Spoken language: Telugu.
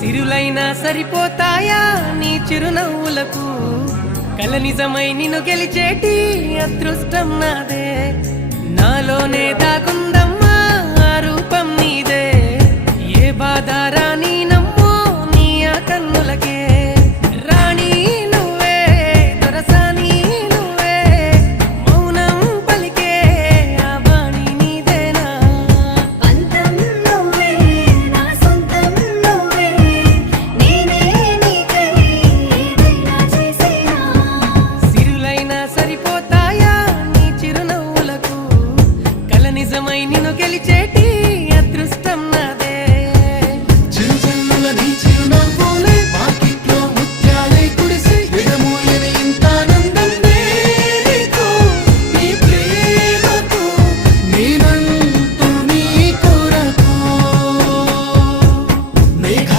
సిరులైనా సరిపోతాయా నీ చిరునవ్వులకు కల నిజమై నిన్ను గెలిచేటి అదృష్టం నాదే నాలోనే దాగుందమ్మా ఆ రూపం నీదే ఏ బాధ రాని